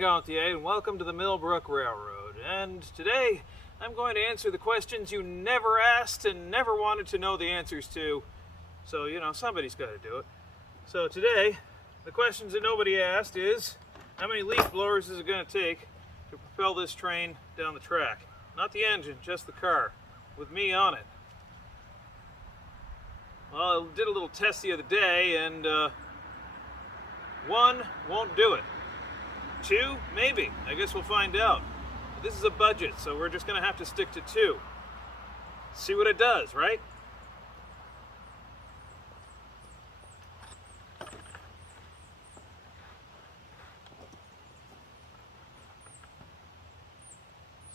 Gantier, and welcome to the Brook Railroad. And today, I'm going to answer the questions you never asked and never wanted to know the answers to. So, somebody's got to do it. So today, the questions that nobody asked is, how many leaf blowers is it going to take to propel this train down the track? Not the engine, just the car, with me on it. Well, I did a little test the other day, and 1 won't do it. 2, maybe. I guess we'll find out. But this is a budget, so we're just going to have to stick to 2. See what it does, right?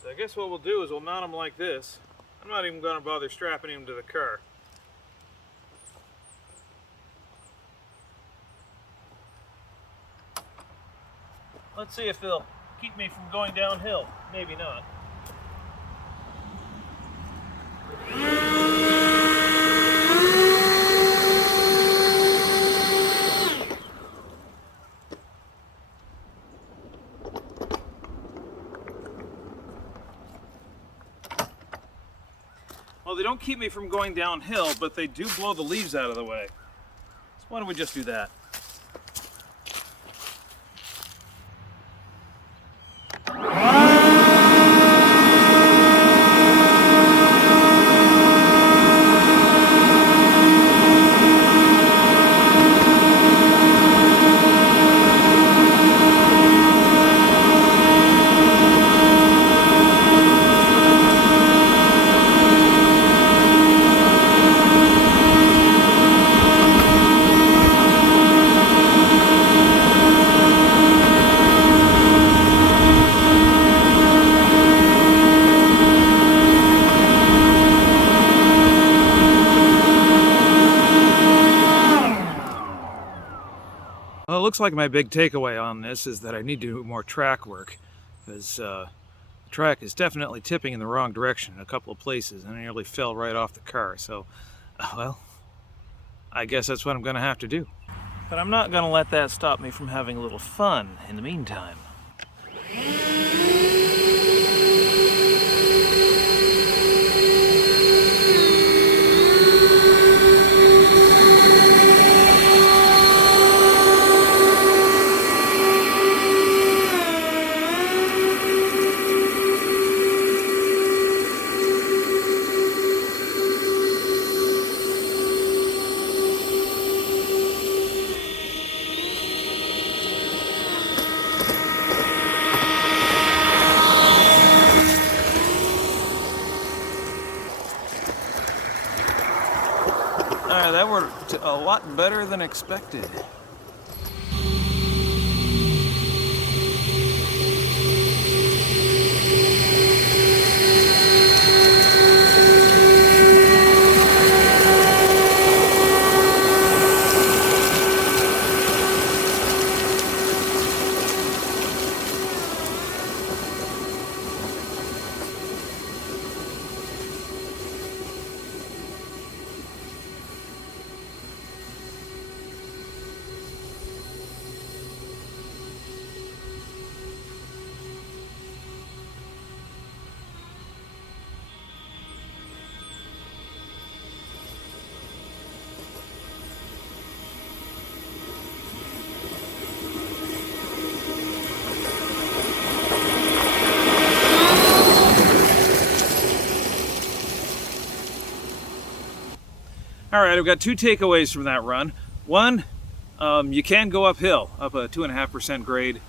So I guess what we'll do is we'll mount them like this. I'm not even going to bother strapping him to the car. Let's see if they'll keep me from going downhill. Maybe not. Well, they don't keep me from going downhill, but they do blow the leaves out of the way. So why don't we just do that? Well, it looks like my big takeaway on this is that I need to do more track work, because the track is definitely tipping in the wrong direction in a couple of places, and I nearly fell right off the car. So, well, I guess that's what I'm going to have to do. But I'm not going to let that stop me from having a little fun in the meantime. That worked a lot better than expected. Alright, I've got 2 takeaways from that run. One, you can go uphill, up a 2.5% grade.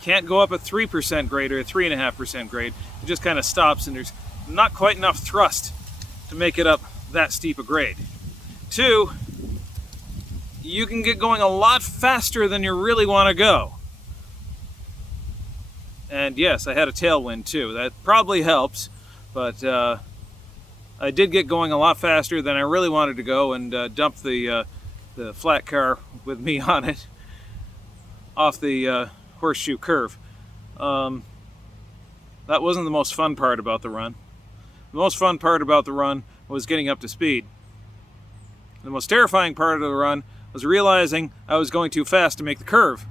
Can't go up a 3% grade or a 3.5% grade. It just kind of stops, and there's not quite enough thrust to make it up that steep a grade. 2, you can get going a lot faster than you really want to go. And yes, I had a tailwind too. That probably helps, but I did get going a lot faster than I really wanted to go, and dumped the flat car with me on it off the horseshoe curve. That wasn't the most fun part about the run. The most fun part about the run was getting up to speed. The most terrifying part of the run was realizing I was going too fast to make the curve.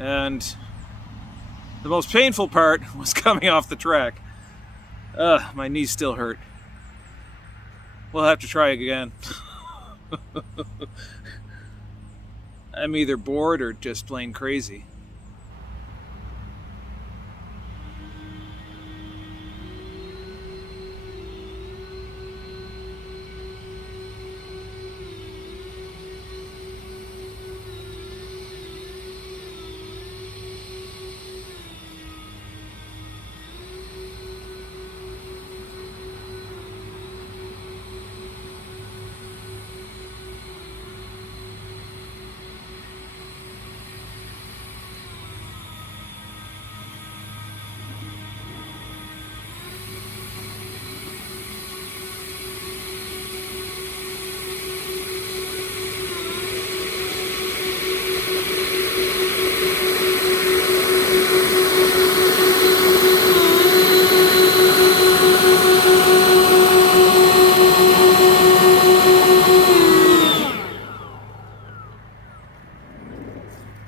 And The most painful part was coming off the track. My knees still hurt. We'll have to try again. I'm either bored or just plain crazy.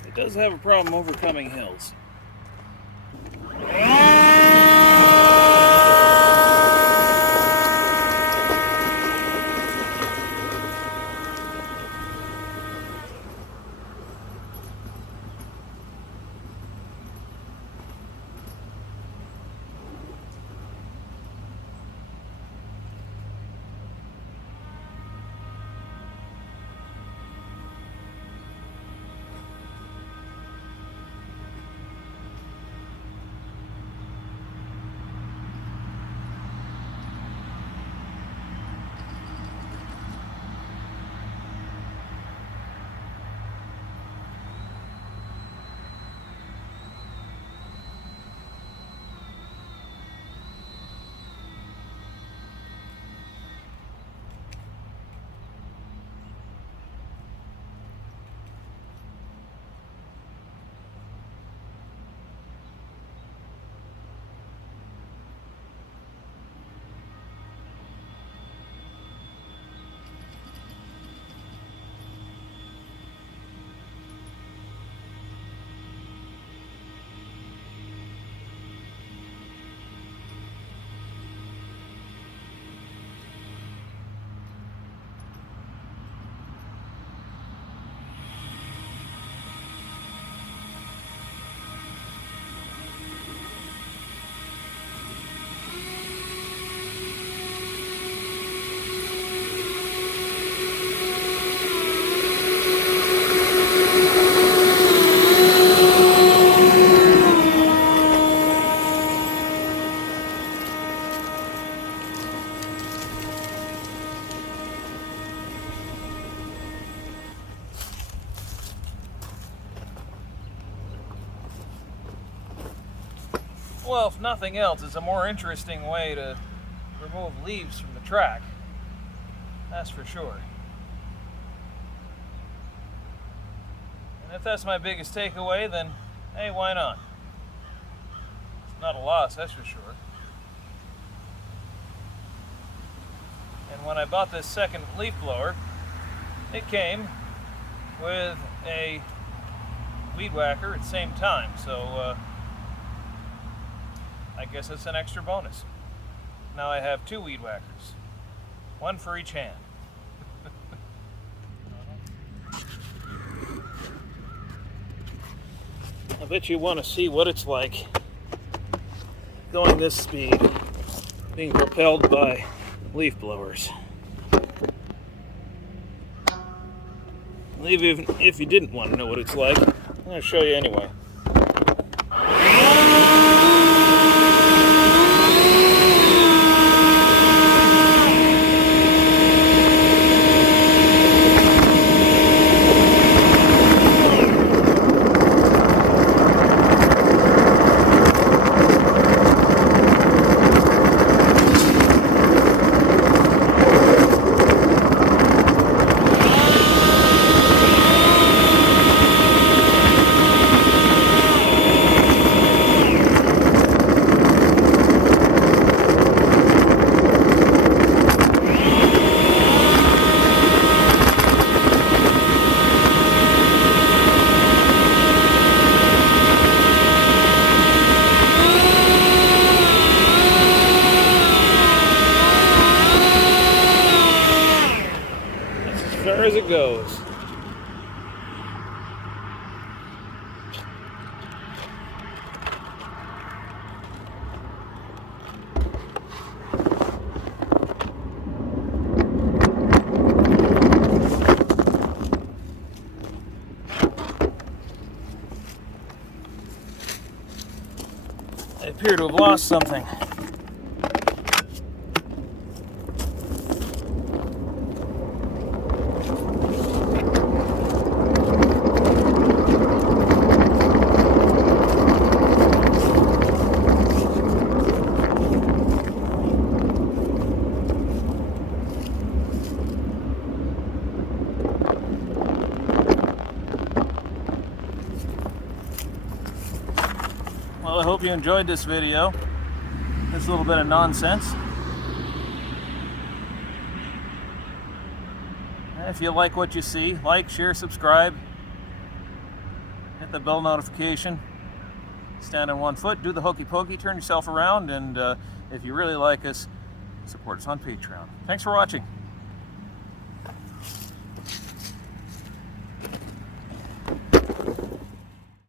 It does have a problem overcoming hills. Well, if nothing else, it's a more interesting way to remove leaves from the track. That's for sure. And if that's my biggest takeaway, then hey, why not? It's not a loss, that's for sure. And when I bought this second leaf blower, it came with a weed whacker at the same time, so I guess it's an extra bonus. Now I have 2 weed whackers, one for each hand. I bet you want to see what it's like going this speed, being propelled by leaf blowers. Even if you didn't want to know what it's like, I'm going to show you anyway. far as it goes. I appear to have lost something. Well, I hope you enjoyed this video. This little bit of nonsense. If you like what you see, like, share, subscribe. Hit the bell notification. Stand on one foot, do the hokey pokey, turn yourself around, and if you really like us, support us on Patreon. Thanks for watching.